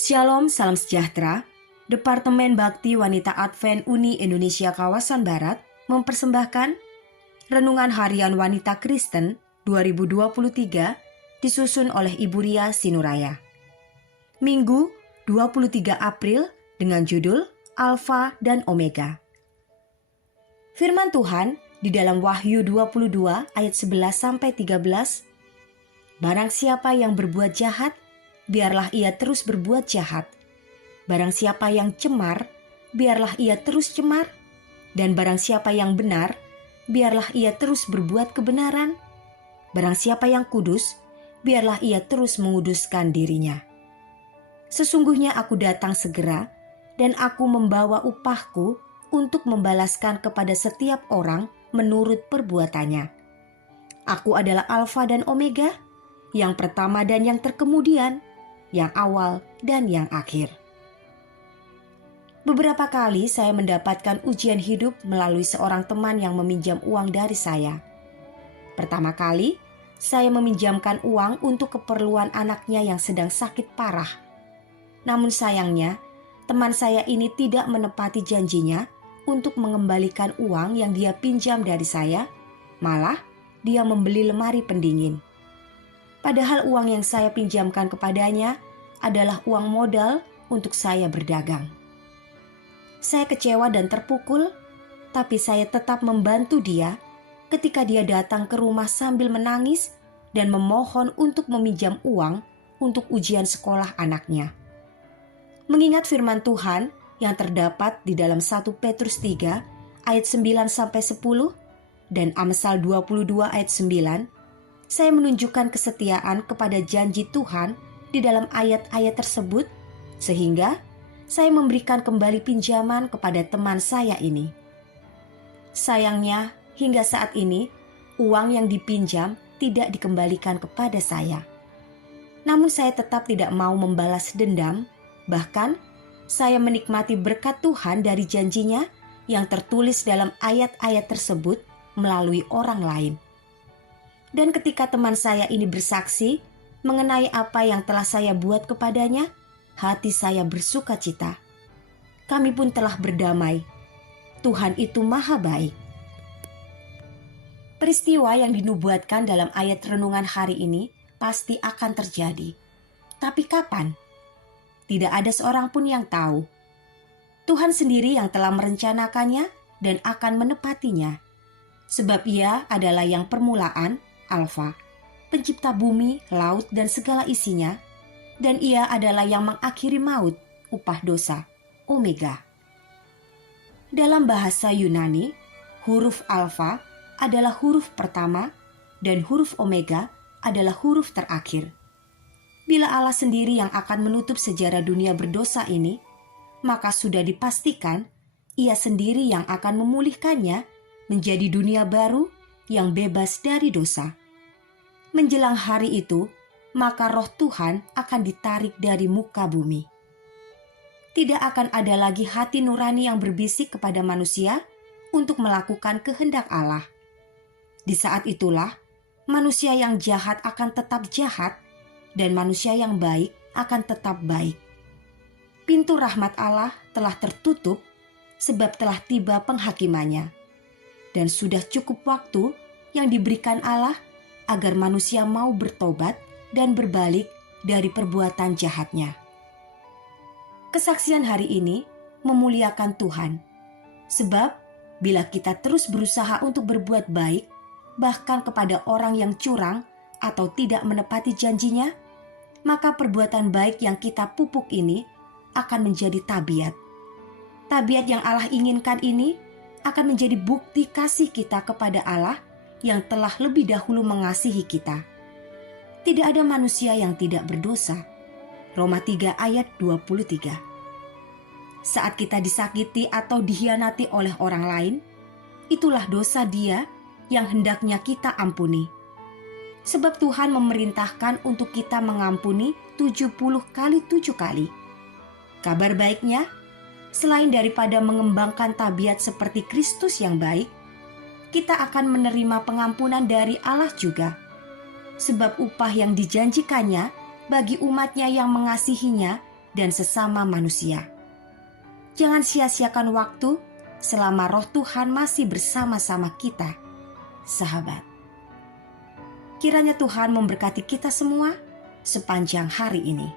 Shalom, salam sejahtera. Departemen Bakti Wanita Advent Uni Indonesia Kawasan Barat mempersembahkan Renungan Harian Wanita Kristen 2023 disusun oleh Ibu Ria Sinuraya. Minggu 23 April dengan judul Alfa dan Omega. Firman Tuhan di dalam Wahyu 22 ayat 11-13, Barang siapa yang berbuat jahat, biarlah ia terus berbuat jahat. Barang siapa yang cemar, biarlah ia terus cemar. Dan barang siapa yang benar, biarlah ia terus berbuat kebenaran. Barang siapa yang kudus, biarlah ia terus menguduskan dirinya. Sesungguhnya aku datang segera, dan aku membawa upahku untuk membalaskan kepada setiap orang menurut perbuatannya. Aku adalah Alfa dan Omega, yang pertama dan yang terkemudian, yang awal dan yang akhir. Beberapa kali saya mendapatkan ujian hidup melalui seorang teman yang meminjam uang dari saya. Pertama kali, saya meminjamkan uang untuk keperluan anaknya yang sedang sakit parah. Namun sayangnya, teman saya ini tidak menepati janjinya untuk mengembalikan uang yang dia pinjam dari saya, malah dia membeli lemari pendingin. Padahal uang yang saya pinjamkan kepadanya adalah uang modal untuk saya berdagang. Saya kecewa dan terpukul, tapi saya tetap membantu dia ketika dia datang ke rumah sambil menangis dan memohon untuk meminjam uang untuk ujian sekolah anaknya. Mengingat firman Tuhan yang terdapat di dalam 1 Petrus 3 ayat 9-10 dan Amsal 22 ayat 9, saya menunjukkan kesetiaan kepada janji Tuhan di dalam ayat-ayat tersebut, sehingga saya memberikan kembali pinjaman kepada teman saya ini. Sayangnya, hingga saat ini, uang yang dipinjam tidak dikembalikan kepada saya. Namun saya tetap tidak mau membalas dendam, bahkan saya menikmati berkat Tuhan dari janjinya yang tertulis dalam ayat-ayat tersebut melalui orang lain. Dan ketika teman saya ini bersaksi mengenai apa yang telah saya buat kepadanya, hati saya bersuka cita. Kami pun telah berdamai. Tuhan itu maha baik. Peristiwa yang dinubuatkan dalam ayat renungan hari ini pasti akan terjadi. Tapi kapan? Tidak ada seorang pun yang tahu. Tuhan sendiri yang telah merencanakannya dan akan menepatinya. Sebab Ia adalah yang permulaan, Alfa, pencipta bumi, laut, dan segala isinya, dan Ia adalah yang mengakhiri maut, upah dosa, Omega. Dalam bahasa Yunani, huruf Alfa adalah huruf pertama dan huruf Omega adalah huruf terakhir. Bila Allah sendiri yang akan menutup sejarah dunia berdosa ini, maka sudah dipastikan Ia sendiri yang akan memulihkannya menjadi dunia baru yang bebas dari dosa. Menjelang hari itu, maka roh Tuhan akan ditarik dari muka bumi. Tidak akan ada lagi hati nurani yang berbisik kepada manusia untuk melakukan kehendak Allah. Di saat itulah, manusia yang jahat akan tetap jahat dan manusia yang baik akan tetap baik. Pintu rahmat Allah telah tertutup sebab telah tiba penghakimannya. Dan sudah cukup waktu yang diberikan Allah agar manusia mau bertobat dan berbalik dari perbuatan jahatnya. Kesaksian hari ini memuliakan Tuhan, sebab bila kita terus berusaha untuk berbuat baik, bahkan kepada orang yang curang atau tidak menepati janjinya, maka perbuatan baik yang kita pupuk ini akan menjadi tabiat. Tabiat yang Allah inginkan ini akan menjadi bukti kasih kita kepada Allah yang telah lebih dahulu mengasihi kita. Tidak ada manusia yang tidak berdosa. Roma 3 ayat 23. Saat kita disakiti atau dikhianati oleh orang lain, itulah dosa dia yang hendaknya kita ampuni. Sebab Tuhan memerintahkan untuk kita mengampuni 70 kali 7 kali. Kabar baiknya, selain daripada mengembangkan tabiat seperti Kristus yang baik, kita akan menerima pengampunan dari Allah juga. Sebab upah yang dijanjikannya bagi umatnya yang mengasihinya dan sesama manusia. Jangan sia-siakan waktu selama Roh Tuhan masih bersama-sama kita, sahabat. Kiranya Tuhan memberkati kita semua sepanjang hari ini.